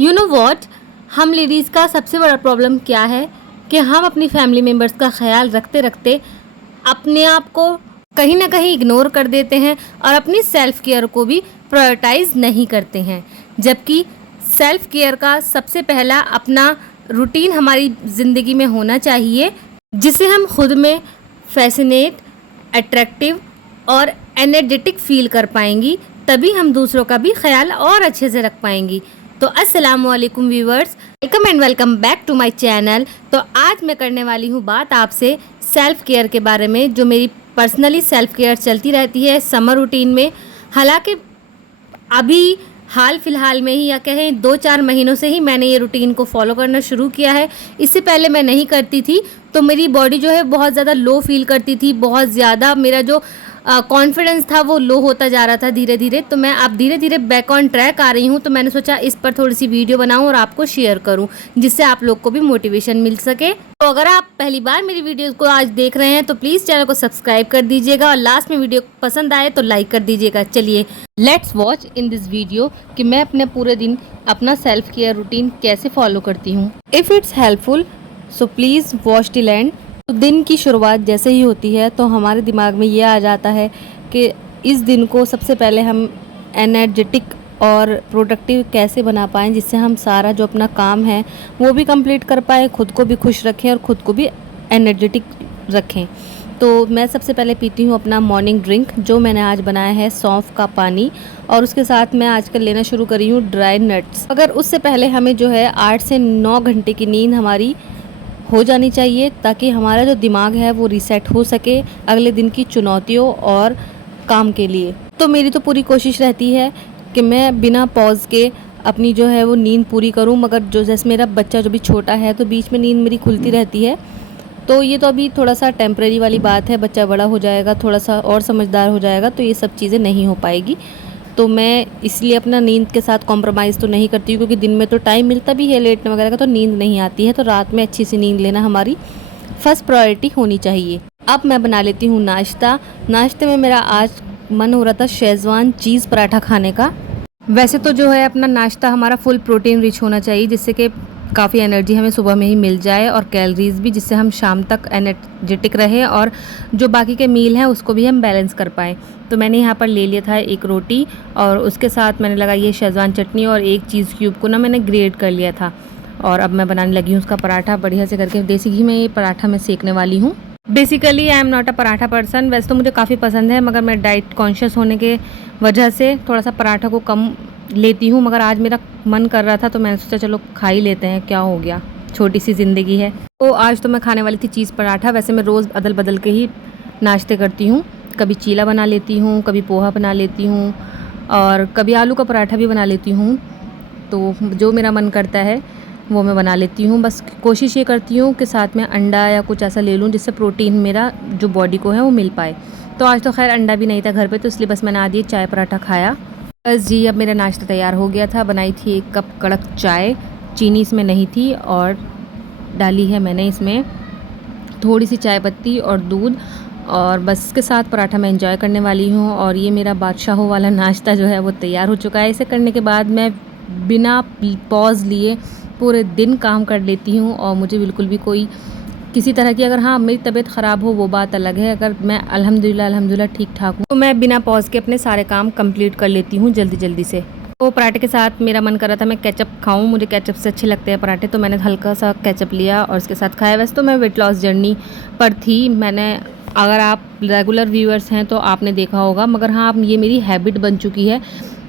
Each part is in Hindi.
यू नो वॉट, हम लेडीज़ का सबसे बड़ा प्रॉब्लम क्या है कि हम अपनी फैमिली मेम्बर्स का ख्याल रखते रखते अपने आप को कहीं ना कहीं इग्नोर कर देते हैं और अपनी सेल्फ़ केयर को भी प्रायोरिटाइज नहीं करते हैं। जबकि सेल्फ़ केयर का सबसे पहला अपना रूटीन हमारी ज़िंदगी में होना चाहिए, जिससे हम खुद में फैसिनेट, अट्रैक्टिव और एनर्जेटिक फील कर पाएंगी। तभी हम दूसरों का भी ख्याल और अच्छे से रख पाएंगी। तो अस्सलाम वालेकुम viewers, welcome and welcome back to my channel. तो आज मैं करने वाली हूँ बात आपसे सेल्फ़ केयर के बारे में, जो मेरी पर्सनली सेल्फ़ केयर चलती रहती है समर रूटीन में। हालांकि अभी हाल फिलहाल में ही, या कहें 2-4 महीनों से ही मैंने ये रूटीन को फॉलो करना शुरू किया है। इससे पहले मैं नहीं करती थी, तो मेरी बॉडी जो है बहुत ज़्यादा लो फील करती थी, बहुत ज़्यादा मेरा जो कॉन्फिडेंस था वो लो होता जा रहा था धीरे धीरे। तो मैं अब धीरे धीरे बैक ऑन ट्रैक आ रही हूँ, तो मैंने सोचा इस पर थोड़ी सी वीडियो बनाऊँ और आपको शेयर करूँ, जिससे आप लोग को भी मोटिवेशन मिल सके। तो अगर आप पहली बार मेरी वीडियो को आज देख रहे हैं तो प्लीज़ चैनल को सब्सक्राइब कर दीजिएगा और लास्ट में वीडियो पसंद आए तो लाइक कर दीजिएगा। चलिए let's watch in this video कि मैं अपने पूरे दिन अपना सेल्फ केयर रूटीन कैसे फॉलो करती हूँ। If it's helpful so please watch till and. तो दिन की शुरुआत जैसे ही होती है तो हमारे दिमाग में ये आ जाता है कि इस दिन को सबसे पहले हम एनर्जेटिक और प्रोडक्टिव कैसे बना पाएँ, जिससे हम सारा जो अपना काम है वो भी कंप्लीट कर पाएँ, खुद को भी खुश रखें और ख़ुद को भी एनर्जेटिक रखें। तो मैं सबसे पहले पीती हूँ अपना मॉर्निंग ड्रिंक, जो मैंने आज बनाया है सौंफ का पानी, और उसके साथ मैं आजकल लेना शुरू करी हूँ ड्राई नट्स। अगर उससे पहले हमें जो है 8 से 9 घंटे की नींद हमारी हो जानी चाहिए, ताकि हमारा जो दिमाग है वो रीसेट हो सके अगले दिन की चुनौतियों और काम के लिए। तो मेरी तो पूरी कोशिश रहती है कि मैं बिना पॉज के अपनी जो है वो नींद पूरी करूं, मगर जो जैसे मेरा बच्चा जो भी छोटा है तो बीच में नींद मेरी खुलती रहती है। तो ये तो अभी थोड़ा सा टेम्परेरी वाली बात है, बच्चा बड़ा हो जाएगा, थोड़ा सा और समझदार हो जाएगा तो ये सब चीज़ें नहीं हो पाएगी। तो मैं इसलिए अपना नींद के साथ कॉम्प्रोमाइज़ तो नहीं करती हूँ, क्योंकि दिन में तो टाइम मिलता भी है लेटने वगैरह का, तो नींद नहीं आती है। तो रात में अच्छी सी नींद लेना हमारी फर्स्ट प्रायोरिटी होनी चाहिए। अब मैं बना लेती हूँ नाश्ता। नाश्ते में मेरा आज मन हो रहा था शेज़वान चीज़ पराठा खाने का। वैसे तो जो है अपना नाश्ता हमारा फुल प्रोटीन रिच होना चाहिए, जिससे कि काफ़ी एनर्जी हमें सुबह में ही मिल जाए और कैलोरीज़ भी, जिससे हम शाम तक एनर्जेटिक रहें और जो बाकी के मील हैं उसको भी हम बैलेंस कर पाएँ। तो मैंने यहाँ पर ले लिया था एक रोटी, और उसके साथ मैंने लगाई है शेज़वान चटनी, और एक चीज़ क्यूब को ना मैंने ग्रेट कर लिया था। और अब मैं बनाने लगी हूँ उसका पराठा बढ़िया से करके। देसी घी में ये पराठा मैं सेकने वाली हूँ। Basically I am not a paratha person. वैसे तो मुझे काफ़ी पसंद है, मगर मैं डाइट कॉन्शियस होने के वजह से थोड़ा सा पराठा को कम लेती हूँ। मगर आज मेरा मन कर रहा था तो मैंने सोचा चलो खा ही लेते हैं, क्या हो गया, छोटी सी ज़िंदगी है। तो आज तो मैं खाने वाली थी चीज़ पराठा। वैसे मैं रोज़ अदल बदल के ही नाश्ते करती हूँ, कभी चीला बना लेती हूँ, कभी पोहा बना लेती हूँ, और कभी आलू का पराठा भी बना लेती हूँ। तो जो मेरा मन करता है वो मैं बना लेती हूँ। बस कोशिश ये करती हूँ कि साथ में अंडा या कुछ ऐसा ले लूँ जिससे प्रोटीन मेरा जो बॉडी को है वो मिल पाए। तो आज तो खैर अंडा भी नहीं था घर पे, तो इसलिए बस मैंने आधी चाय पराठा खाया। बस जी, अब मेरा नाश्ता तैयार हो गया था। बनाई थी 1 कप कड़क चाय, चीनी इसमें नहीं थी, और डाली है मैंने इसमें थोड़ी सी चाय पत्ती और दूध, और बस इसके साथ पराठा मैं एंजॉय करने वाली हूँ। और ये मेरा बादशाहों वाला नाश्ता जो है वो तैयार हो चुका है। इसे करने के बाद मैं बिना पॉज लिए पूरे दिन काम कर लेती हूँ, और मुझे बिल्कुल भी कोई किसी तरह की, अगर हाँ मेरी तबीयत ख़राब हो वो बात अलग है, अगर मैं अल्हम्दुलिल्लाह ठीक ठाक हूँ तो मैं बिना पॉज के अपने सारे काम कंप्लीट कर लेती हूँ जल्दी जल्दी से। तो पराठे के साथ मेरा मन कर रहा था मैं केचप खाऊं, मुझे केचप से अच्छे लगते हैं पराठे, तो मैंने हल्का सा केचप लिया और उसके साथ खाया। वैसे तो मैं वेट लॉस जर्नी पर थी, मैंने, अगर आप रेगुलर व्यूअर्स हैं तो आपने देखा होगा, मगर हाँ ये मेरी हैबिट बन चुकी है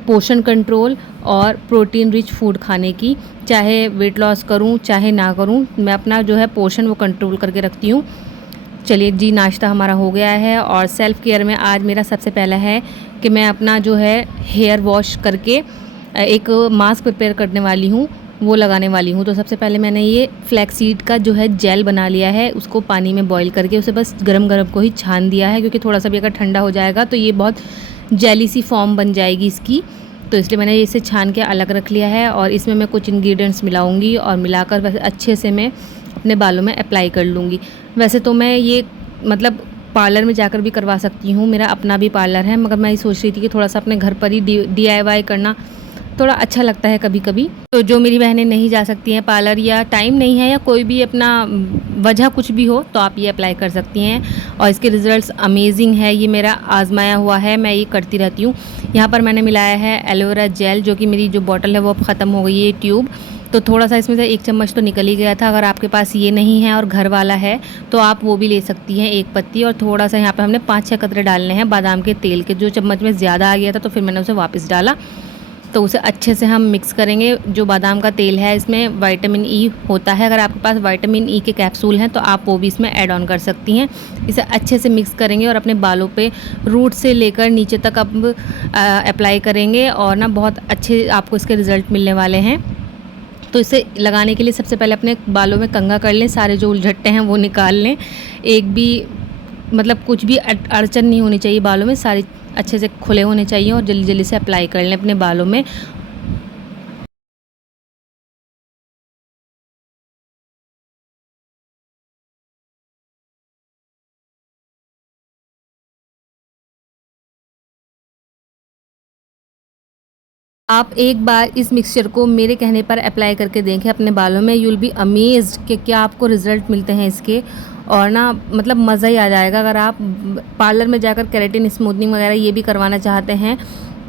पोषण कंट्रोल और प्रोटीन रिच फूड खाने की। चाहे वेट लॉस करूं चाहे ना करूं, मैं अपना जो है पोषण वो कंट्रोल करके रखती हूँ। चलिए जी, नाश्ता हमारा हो गया है। और सेल्फ़ केयर में आज मेरा सबसे पहला है कि मैं अपना जो है हेयर वॉश करके एक मास्क प्रिपेयर करने वाली हूँ, वो लगाने वाली हूँ। तो सबसे पहले मैंने ये फ्लैक्सीड का जो है जेल बना लिया है, उसको पानी में बॉईल करके उसे बस गरम गरम को ही छान दिया है, क्योंकि थोड़ा सा भी अगर ठंडा हो जाएगा तो ये बहुत जेली सी फॉर्म बन जाएगी इसकी। तो इसलिए मैंने इसे छान के अलग रख लिया है, और इसमें मैं कुछ इंग्रेडिएंट्स मिलाऊंगी और मिलाकर वैसे अच्छे से मैं अपने बालों में अप्लाई कर लूँगी। वैसे तो मैं ये मतलब पार्लर में जाकर भी करवा सकती हूँ, मेरा अपना भी पार्लर है, मगर मैं ये सोच रही थी कि थोड़ा सा अपने घर पर ही DIY करना थोड़ा अच्छा लगता है कभी कभी। तो जो मेरी बहनें नहीं जा सकती हैं पार्लर, या टाइम नहीं है, या कोई भी अपना वजह कुछ भी हो, तो आप ये अप्लाई कर सकती हैं और इसके रिज़ल्ट्स अमेजिंग है। ये मेरा आजमाया हुआ है, मैं ये करती रहती हूँ। यहाँ पर मैंने मिलाया है एलोवेरा जेल, जो कि मेरी जो बॉटल है वो अब ख़त्म हो गई है, ट्यूब। तो थोड़ा सा इसमें से 1 चम्मच तो निकल ही गया था। अगर आपके पास ये नहीं है और घर वाला है तो आप वो भी ले सकती हैं, 1 पत्ती। और थोड़ा सा यहाँ पे हमने 5-6 कतरे डालने हैं बादाम के तेल के। जो चम्मच में ज़्यादा आ गया था तो फिर मैंने उसे वापस डाला। तो उसे अच्छे से हम मिक्स करेंगे। जो बादाम का तेल है इसमें विटामिन ई होता है, अगर आपके पास विटामिन ई के कैप्सूल हैं तो आप वो भी इसमें ऐड ऑन कर सकती हैं। इसे अच्छे से मिक्स करेंगे और अपने बालों पे रूट से लेकर नीचे तक अब अप्लाई करेंगे, और ना बहुत अच्छे आपको इसके रिज़ल्ट मिलने वाले हैं। तो इसे लगाने के लिए सबसे पहले अपने बालों में कंघा कर लें, सारे जो उलझट्टे हैं वो निकाल लें। एक भी मतलब कुछ भी अड़चन नहीं होनी चाहिए बालों में, सारी अच्छे से खुले होने चाहिए, और जल्दी जल्दी से अप्लाई कर लें अपने बालों में। आप एक बार इस मिक्सचर को मेरे कहने पर अप्लाई करके देखें अपने बालों में, यू विल बी अमेज्ड कि क्या आपको रिज़ल्ट मिलते हैं इसके। और ना मतलब मज़ा ही आ जाएगा। अगर आप पार्लर में जाकर केराटिन स्मूथनिंग वगैरह ये भी करवाना चाहते हैं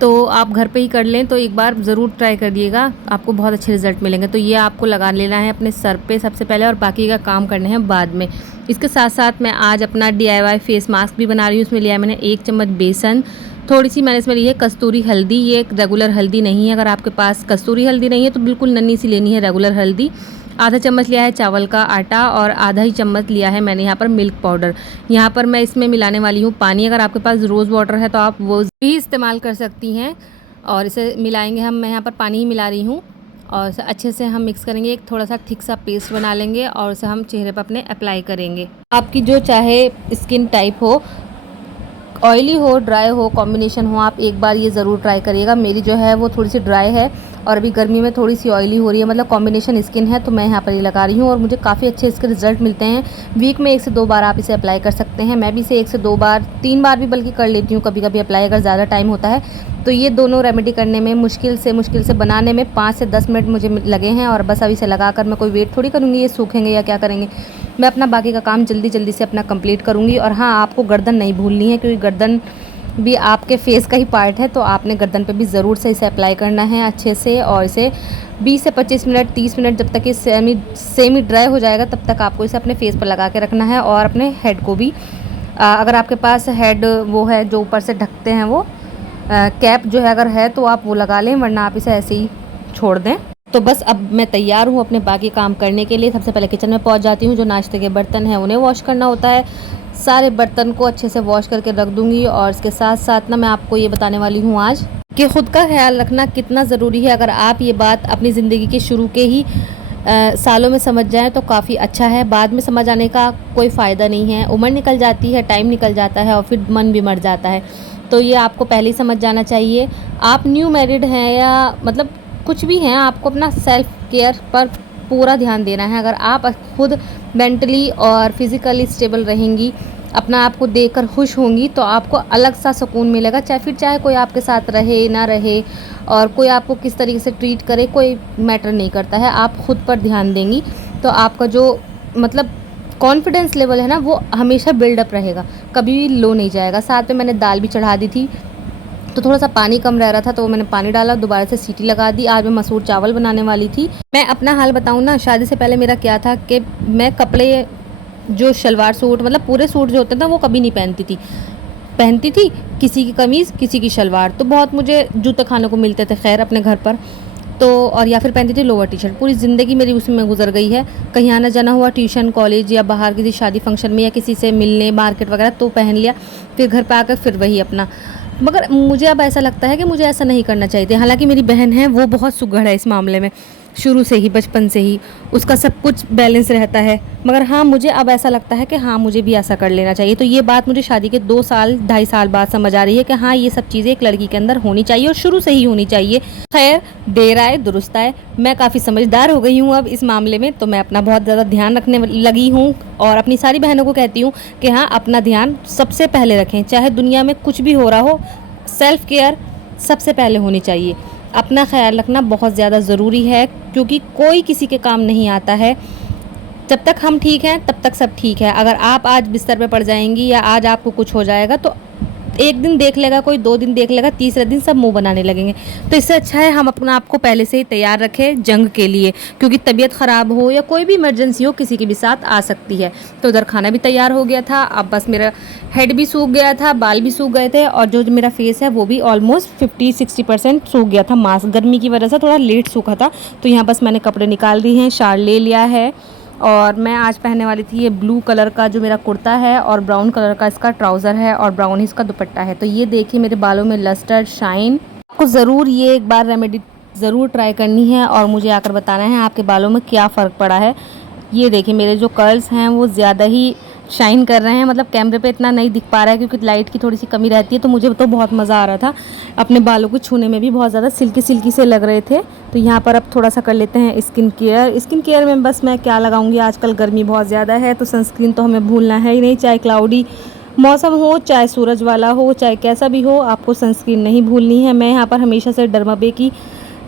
तो आप घर पे ही कर लें, तो एक बार ज़रूर ट्राई कर दिएगा, आपको बहुत अच्छे रिज़ल्ट मिलेंगे। तो ये आपको लगा लेना है अपने सर पे सबसे पहले, और बाकी का काम करने हैं बाद में। इसके साथ साथ मैं आज अपना DIY फेस मास्क भी बना रही हूँ। उसमें लिया है मैंने 1 चम्मच बेसन, थोड़ी सी मैंने इसमें ली है कस्तूरी हल्दी। ये एक रेगुलर हल्दी नहीं है, अगर आपके पास कस्तूरी हल्दी नहीं है तो बिल्कुल नन्ही सी लेनी है रेगुलर हल्दी। आधा चम्मच लिया है चावल का आटा, और आधा ही चम्मच लिया है मैंने यहाँ पर मिल्क पाउडर। यहाँ पर मैं इसमें मिलाने वाली हूँ पानी। अगर आपके पास रोज़ वाटर है तो आप वो भी इस्तेमाल कर सकती हैं। और इसे मिलाएंगे हम, मैं यहाँ पर पानी ही मिला रही हूँ, और इसे अच्छे से हम मिक्स करेंगे। एक थोड़ा सा थिक सा पेस्ट बना लेंगे और इसे हम चेहरे पर अपने अप्लाई करेंगे। आपकी जो चाहे स्किन टाइप हो, ऑयली हो, ड्राई हो, कॉम्बिनेशन हो, आप एक बार ये ज़रूर ट्राई करिएगा। मेरी जो है वो थोड़ी सी ड्राई है और अभी गर्मी में थोड़ी सी ऑयली हो रही है, मतलब कॉम्बिनेशन स्किन है, तो मैं यहाँ पर ये लगा रही हूँ और मुझे काफ़ी अच्छे इसके रिजल्ट मिलते हैं। वीक में 1 से 2 बार आप इसे अप्लाई कर सकते हैं। मैं भी इसे 1 से 2 बार, 3 बार भी बल्कि कर लेती हूँ कभी कभी अप्लाई, अगर ज़्यादा टाइम होता है। तो ये दोनों रेमेडी करने में मुश्किल से बनाने में 5 से 10 मिनट मुझे लगे हैं, और बस अभी इसे लगाकर मैं कोई वेट थोड़ी करूँगी ये सूखेंगे या क्या करेंगे। मैं अपना बाकी का काम जल्दी जल्दी से अपना कंप्लीट करूँगी। और हाँ, आपको गर्दन नहीं भूलनी है, क्योंकि गर्दन भी आपके फेस का ही पार्ट है, तो आपने गर्दन पे भी ज़रूर से इसे अप्लाई करना है अच्छे से। और इसे 20 से 25 मिनट, 30 मिनट, जब तक ये सेमी ड्राई हो जाएगा तब तक आपको इसे अपने फेस पर लगा के रखना है। और अपने हेड को भी, अगर आपके पास हेड वो है जो ऊपर से ढकते हैं, वो कैप जो है अगर है तो आप वो लगा लें, वरना आप इसे ऐसे ही छोड़ दें। तो बस अब मैं तैयार हूँ अपने बाकी काम करने के लिए। सबसे पहले किचन में पहुँच जाती हूँ। जो नाश्ते के बर्तन हैं उन्हें वॉश करना होता है, सारे बर्तन को अच्छे से वॉश करके रख दूँगी। और इसके साथ साथ ना मैं आपको ये बताने वाली हूँ आज कि ख़ुद का ख्याल रखना कितना ज़रूरी है। अगर आप ये बात अपनी ज़िंदगी के शुरू के ही सालों में समझ जाएं तो काफ़ी अच्छा है। बाद में समझ आने का कोई फ़ायदा नहीं है। उम्र निकल जाती है, टाइम निकल जाता है, और फिर मन भी मर जाता है। तो ये आपको पहले ही समझ जाना चाहिए। आप न्यू मैरिड हैं या मतलब कुछ भी हैं, आपको अपना सेल्फ केयर पर पूरा ध्यान देना है। अगर आप खुद मेंटली और फिज़िकली स्टेबल रहेंगी, अपना आप को देखकर खुश होंगी, तो आपको अलग सा सुकून मिलेगा। चाहे कोई आपके साथ रहे ना रहे, और कोई आपको किस तरीके से ट्रीट करे, कोई मैटर नहीं करता है। आप खुद पर ध्यान देंगी तो आपका जो मतलब कॉन्फिडेंस लेवल है ना, वो हमेशा बिल्डअप रहेगा, कभी भी लो नहीं जाएगा। साथ में मैंने दाल भी चढ़ा दी थी, तो थोड़ा सा पानी कम रह रहा था, तो मैंने पानी डाला, दोबारा से सीटी लगा दी। आज मैं मसूर चावल बनाने वाली थी। मैं अपना हाल बताऊँ ना, शादी से पहले मेरा क्या था कि मैं कपड़े जो शलवार सूट, मतलब पूरे सूट जो होते थे वो कभी नहीं पहनती थी किसी की कमीज़, किसी की शलवार। तो बहुत मुझे जूते खाने को मिलते थे खैर अपने घर पर, तो और या फिर पहनती थी लोअर टी शर्ट। पूरी ज़िंदगी मेरी उसी में गुजर गई है। कहीं आना जाना हुआ, ट्यूशन, कॉलेज या बाहर किसी शादी फंक्शन में या किसी से मिलने, मार्केट वगैरह, तो पहन लिया। फिर घर पर आकर फिर वही अपना। मगर मुझे अब ऐसा लगता है कि मुझे ऐसा नहीं करना चाहिए था। हालांकि मेरी बहन है, वो बहुत सुघड़ है इस मामले में, शुरू से ही, बचपन से ही उसका सब कुछ बैलेंस रहता है। मगर हाँ, मुझे अब ऐसा लगता है कि हाँ, मुझे भी ऐसा कर लेना चाहिए। तो ये बात मुझे शादी के 2 साल 2.5 साल बाद समझ आ रही है कि हाँ, ये सब चीज़ें एक लड़की के अंदर होनी चाहिए और शुरू से ही होनी चाहिए। खैर, देर आए दुरुस्त आए, मैं काफ़ी समझदार हो गई हूँ अब इस मामले में। तो मैं अपना बहुत ज़्यादा ध्यान रखने लगी हूँ, और अपनी सारी बहनों को कहती हूँ कि हाँ, अपना ध्यान सबसे पहले रखें। चाहे दुनिया में कुछ भी हो रहा हो, सेल्फ केयर सबसे पहले होनी चाहिए। अपना ख्याल रखना बहुत ज़्यादा ज़रूरी है, क्योंकि कोई किसी के काम नहीं आता है। जब तक हम ठीक हैं तब तक सब ठीक है। अगर आप आज बिस्तर पे पड़ जाएंगी या आज आपको कुछ हो जाएगा तो एक दिन देख लेगा कोई, 2 दिन देख लेगा, तीसरे दिन सब मुंह बनाने लगेंगे। तो इससे अच्छा है हम अपना आप को पहले से ही तैयार रखें जंग के लिए, क्योंकि तबीयत ख़राब हो या कोई भी इमरजेंसी हो किसी के भी साथ आ सकती है। तो उधर खाना भी तैयार हो गया था, अब बस मेरा हेड भी सूख गया था, बाल भी सूख गए थे, और जो मेरा फेस है वो भी ऑलमोस्ट 50-60% सूख गया था। मास्क गर्मी की वजह से थोड़ा लेट सूखा था। तो यहाँ बस मैंने कपड़े निकाल दिए हैं, शाल ले लिया है, और मैं आज पहनने वाली थी ये ब्लू कलर का जो मेरा कुर्ता है, और ब्राउन कलर का इसका ट्राउज़र है, और ब्राउन ही इसका दुपट्टा है। तो ये देखिए मेरे बालों में लस्टर शाइन। आपको ज़रूर ये एक बार रेमेडी ज़रूर ट्राई करनी है और मुझे आकर बताना है आपके बालों में क्या फ़र्क पड़ा है। ये देखिए मेरे जो कर्ल्स हैं वो ज़्यादा ही शाइन कर रहे हैं, मतलब कैमरे पे इतना नहीं दिख पा रहा है क्योंकि लाइट की थोड़ी सी कमी रहती है। तो मुझे तो बहुत मज़ा आ रहा था, अपने बालों को छूने में भी बहुत ज़्यादा सिल्की सिल्की से लग रहे थे। तो यहाँ पर अब थोड़ा सा कर लेते हैं स्किन केयर। स्किन केयर में बस मैं क्या लगाऊंगी, आजकल गर्मी बहुत ज़्यादा है तो सनस्क्रीन तो हमें भूलना है ही नहीं। चाहे क्लाउडी मौसम हो, चाहे सूरज वाला हो, चाहे कैसा भी हो, आपको सनस्क्रीन नहीं भूलनी है। मैं यहाँ पर हमेशा से डर्माबे की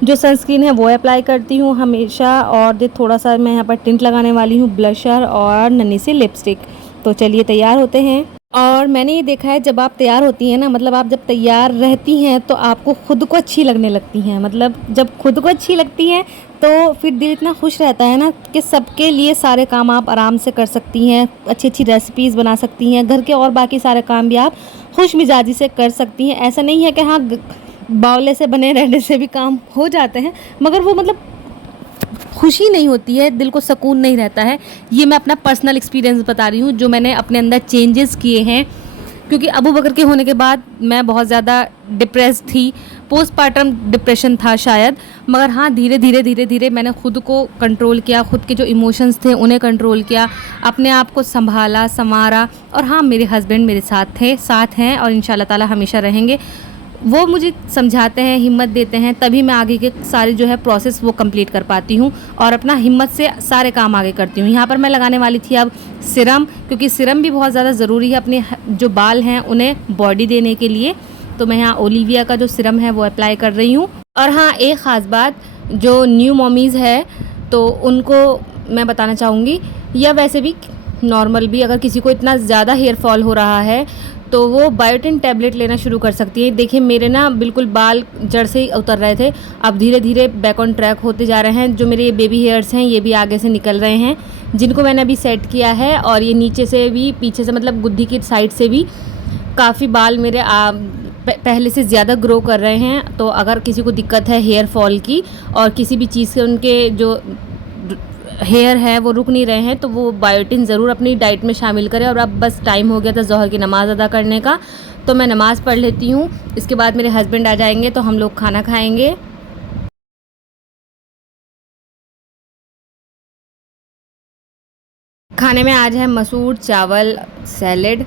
जो सनस्क्रीन है वो अप्लाई करती हूँ हमेशा, और थोड़ा सा मैं यहाँ पर टिंट लगाने वाली हूँ, ब्लशर और नन्ही सी लिपस्टिक। तो चलिए तैयार होते हैं। और मैंने ये देखा है जब आप तैयार होती हैं ना, मतलब आप जब तैयार रहती हैं तो आपको खुद को अच्छी लगने लगती हैं। मतलब जब खुद को अच्छी लगती हैं तो फिर दिल इतना खुश रहता है ना कि सबके लिए सारे काम आप आराम से कर सकती हैं, अच्छी अच्छी रेसिपीज़ बना सकती हैं, घर के और बाकी सारे काम भी आप खुश मिजाजी से कर सकती हैं। ऐसा नहीं है कि हाँ बावले से बने रहने से भी काम हो जाते हैं, मगर वो मतलब खुशी नहीं होती है, दिल को सुकून नहीं रहता है। ये मैं अपना पर्सनल एक्सपीरियंस बता रही हूँ जो मैंने अपने अंदर चेंजेस किए हैं, क्योंकि अबू बकर के होने के बाद मैं बहुत ज़्यादा डिप्रेस्ड थी, पोस्टपार्टम डिप्रेशन था शायद। मगर हाँ धीरे धीरे मैंने खुद को कंट्रोल किया, खुद के जो इमोशंस थे उन्हें कंट्रोल किया, अपने आप को संभाला संवारा। और हाँ मेरे हस्बैंड मेरे साथ हैं और इंशाल्लाह ताला हमेशा रहेंगे। वो मुझे समझाते हैं, हिम्मत देते हैं, तभी मैं आगे के सारे जो है प्रोसेस वो कंप्लीट कर पाती हूँ और अपना हिम्मत से सारे काम आगे करती हूँ। यहाँ पर मैं लगाने वाली थी अब सिरम, क्योंकि सिरम भी बहुत ज़्यादा ज़रूरी है अपने जो बाल हैं उन्हें बॉडी देने के लिए। तो मैं यहाँ ओलिविया का जो सिरम है वो अप्लाई कर रही हूँ। और हाँ एक ख़ास बात, जो न्यू मॉमीज़ है तो उनको मैं बताना चाहूँगी, या वैसे भी नॉर्मल भी अगर किसी को इतना ज़्यादा हेयर फॉल हो रहा है तो वो बायोटिन टैबलेट लेना शुरू कर सकती है। देखिए मेरे ना बिल्कुल बाल जड़ से ही उतर रहे थे, अब धीरे धीरे बैक ऑन ट्रैक होते जा रहे हैं। जो मेरे ये बेबी हेयर्स हैं ये भी आगे से निकल रहे हैं, जिनको मैंने अभी सेट किया है। और ये नीचे से भी, पीछे से मतलब गुद्दी की साइड से भी काफ़ी बाल मेरे पहले से ज़्यादा ग्रो कर रहे हैं। तो अगर किसी को दिक्कत है हेयर फॉल की और किसी भी चीज़ से उनके जो हेयर है वो रुक नहीं रहे हैं, तो वो बायोटिन ज़रूर अपनी डाइट में शामिल करें। और अब बस टाइम हो गया था ज़ोहर की नमाज़ अदा करने का, तो मैं नमाज़ पढ़ लेती हूँ। इसके बाद मेरे हस्बैंड आ जाएंगे तो हम लोग खाना खाएंगे। खाने में आज है मसूर चावल सैलेड।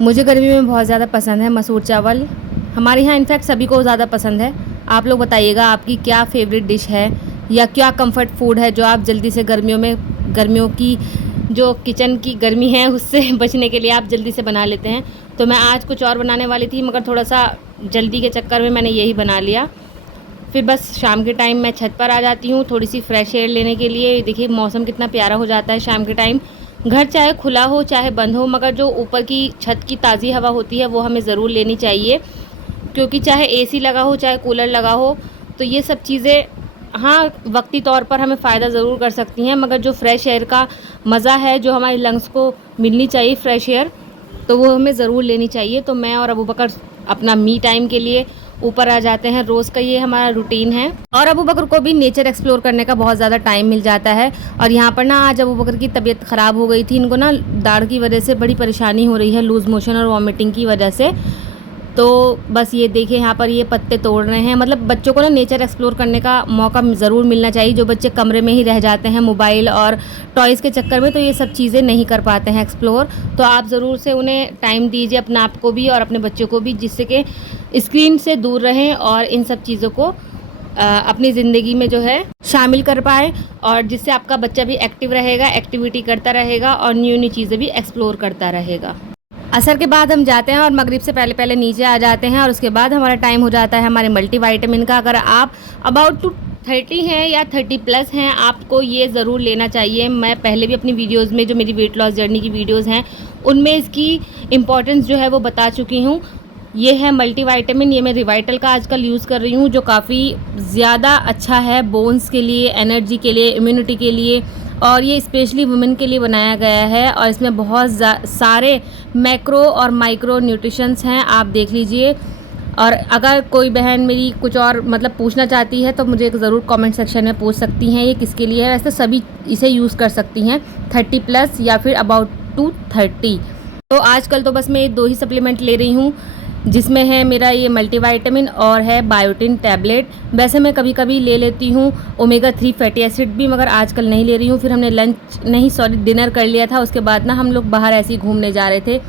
मुझे गर्मी में बहुत ज़्यादा पसंद है मसूर चावल, हमारे यहाँ इनफैक्ट सभी को ज़्यादा पसंद है। आप लोग बताइएगा आपकी क्या फेवरेट डिश है या क्या कंफर्ट फूड है जो आप जल्दी से गर्मियों की जो किचन की गर्मी है उससे बचने के लिए आप जल्दी से बना लेते हैं। तो मैं आज कुछ और बनाने वाली थी, मगर थोड़ा सा जल्दी के चक्कर में मैंने यही बना लिया। फिर बस शाम के टाइम मैं छत पर आ जाती हूँ थोड़ी सी फ्रेश एयर लेने के लिए। देखिए मौसम कितना प्यारा हो जाता है शाम के टाइम, घर चाहे खुला हो चाहे बंद हो, मगर जो ऊपर की छत की ताज़ी हवा होती है वो हमें ज़रूर लेनी चाहिए। क्योंकि चाहे एसी लगा हो चाहे कूलर लगा हो, तो ये सब चीज़ें हाँ वक्ती तौर पर हमें फ़ायदा ज़रूर कर सकती हैं, मगर जो फ्रेश एयर का मज़ा है, जो हमारे लंग्स को मिलनी चाहिए फ्रेश एयर, तो वो हमें ज़रूर लेनी चाहिए। तो मैं और अबू बकर अपना मी टाइम के लिए ऊपर आ जाते हैं, रोज़ का ये हमारा रूटीन है। और अबू बकर को भी नेचर एक्सप्लोर करने का बहुत ज़्यादा टाइम मिल जाता है। और यहाँ पर ना आज अबू बकर की तबीयत ख़राब हो गई थी, इनको ना दाढ़ की वजह से बड़ी परेशानी हो रही है, लूज़ मोशन और वॉमिटिंग की वजह से। तो बस ये देखिए यहाँ पर ये पत्ते तोड़ रहे हैं। मतलब बच्चों को ना नेचर एक्सप्लोर करने का मौका ज़रूर मिलना चाहिए। जो बच्चे कमरे में ही रह जाते हैं मोबाइल और टॉयज़ के चक्कर में, तो ये सब चीज़ें नहीं कर पाते हैं एक्सप्लोर। तो आप ज़रूर से उन्हें टाइम दीजिए, अपने आप को भी और अपने बच्चों को भी, जिससे कि स्क्रीन से दूर रहें और इन सब चीज़ों को अपनी ज़िंदगी में जो है शामिल कर पाए, और जिससे आपका बच्चा भी एक्टिव रहेगा, एक्टिविटी करता रहेगा और न्यू न्यू चीज़ें भी एक्सप्लोर करता रहेगा। असर के बाद हम जाते हैं और मगरिब से पहले पहले नीचे आ जाते हैं और उसके बाद हमारा टाइम हो जाता है हमारे मल्टीविटामिन का। अगर आप अबाउट टू 30 हैं या 30 प्लस हैं, आपको ये ज़रूर लेना चाहिए। मैं पहले भी अपनी वीडियोस में, जो मेरी वेट लॉस जर्नी की वीडियोस हैं, उनमें इसकी इम्पॉर्टेंस जो है वो बता चुकी हूँ। ये है मल्टीविटामिन, ये मैं रिवाइटल का आजकल यूज़ कर रही हूँ, जो काफ़ी ज़्यादा अच्छा है बोन्स के लिए, एनर्जी के लिए, इम्यूनिटी के लिए, और ये स्पेशली वुमेन के लिए बनाया गया है। और इसमें बहुत सारे मैक्रो और माइक्रो न्यूट्रिशंस हैं, आप देख लीजिए। और अगर कोई बहन मेरी कुछ और मतलब पूछना चाहती है तो मुझे ज़रूर कमेंट सेक्शन में पूछ सकती हैं ये किसके लिए है। वैसे सभी इसे यूज़ कर सकती हैं, 30 प्लस या फिर अबाउट टू 30। तो आजकल तो बस मैं ये 2 ही सप्लीमेंट ले रही हूँ, जिसमें है मेरा ये मल्टीविटामिन और है बायोटिन टैबलेट। वैसे मैं कभी कभी ले लेती हूँ ओमेगा 3 फैटी एसिड भी, मगर आजकल नहीं ले रही हूँ। फिर हमने डिनर कर लिया था, उसके बाद ना हम लोग बाहर ऐसे ही घूमने जा रहे थे,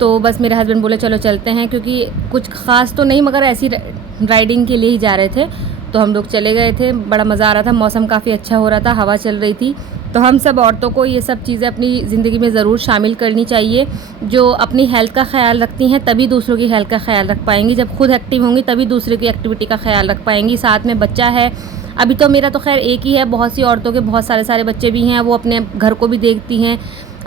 तो बस मेरे हस्बैंड बोले चलो चलते हैं, क्योंकि कुछ ख़ास तो नहीं मगर ऐसी राइडिंग के लिए ही जा रहे थे। तो हम लोग चले गए थे, बड़ा मज़ा आ रहा था, मौसम काफ़ी अच्छा हो रहा था, हवा चल रही थी। तो हम सब औरतों को ये सब चीज़ें अपनी ज़िंदगी में ज़रूर शामिल करनी चाहिए। जो अपनी हेल्थ का ख्याल रखती हैं तभी दूसरों की हेल्थ का ख्याल रख पाएंगी। जब खुद एक्टिव होंगी तभी दूसरे की एक्टिविटी का ख्याल रख पाएंगी। साथ में बच्चा है, अभी तो मेरा तो खैर एक ही है, बहुत सी औरतों के बहुत सारे बच्चे भी हैं। वो अपने घर को भी देखती हैं,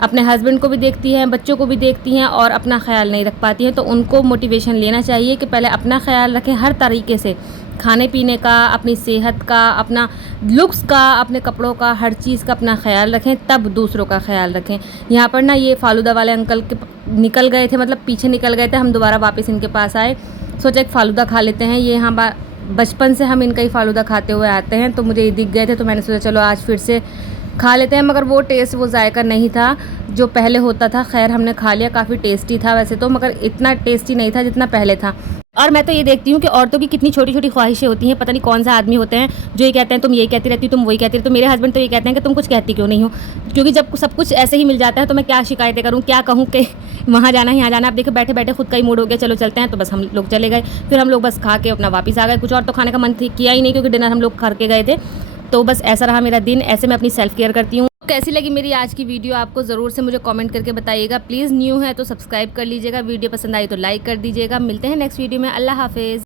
अपने हस्बैंड को भी देखती हैं, बच्चों को भी देखती हैं और अपना ख्याल नहीं रख पाती हैं। तो उनको मोटिवेशन लेना चाहिए कि पहले अपना ख्याल रखें हर तरीके से, खाने पीने का, अपनी सेहत का, अपना लुक्स का, अपने कपड़ों का, हर चीज़ का अपना ख्याल रखें, तब दूसरों का ख्याल रखें। यहाँ पर ना ये फालूदा वाले अंकल के निकल गए थे, मतलब पीछे निकल गए थे, हम दोबारा वापस इनके पास आए, सोचा एक फ़ालूदा खा लेते हैं। ये यहाँ बचपन से हम इनका ही फ़ालूदा खाते हुए आते हैं, तो मुझे ये दिख गए थे, तो मैंने सोचा चलो आज फिर से खा लेते हैं। मगर वो टेस्ट, वो जायका नहीं था जो पहले होता था। खैर हमने खा लिया, काफ़ी टेस्टी था वैसे तो, मगर इतना टेस्टी नहीं था जितना पहले था। और मैं तो ये देखती हूँ कि औरतों की कितनी छोटी छोटी ख्वाहिशें होती हैं। पता नहीं कौन सा आदमी होते हैं जो ये कहते हैं तुम ये कहती रहती हो, तुम वही कहती रहती हो। तो मेरे हस्बैंड तो ये कहते हैं कि तुम कुछ कहती क्यों नहीं हो, क्योंकि जब सब कुछ ऐसे ही मिल जाता है तो मैं क्या शिकायतें करूँ, क्या कहूँ कि वहाँ जाना यहाँ जाना। अब देखो बैठे बैठे खुद का ही मूड हो गया, चलो चलते हैं, तो बस हम लोग चले गए। फिर हम लोग बस खा के अपना वापस आ गए। कुछ और तो खाने का मन किया ही नहीं, क्योंकि डिनर हम लोग करके गए थे। तो बस ऐसा रहा मेरा दिन, ऐसे मैं अपनी सेल्फ केयर करती हूँ। कैसी लगी मेरी आज की वीडियो आपको ज़रूर से मुझे कमेंट करके बताइएगा। प्लीज़ न्यू है तो सब्सक्राइब कर लीजिएगा, वीडियो पसंद आई तो लाइक कर दीजिएगा। मिलते हैं नेक्स्ट वीडियो में। अल्लाह हाफिज़।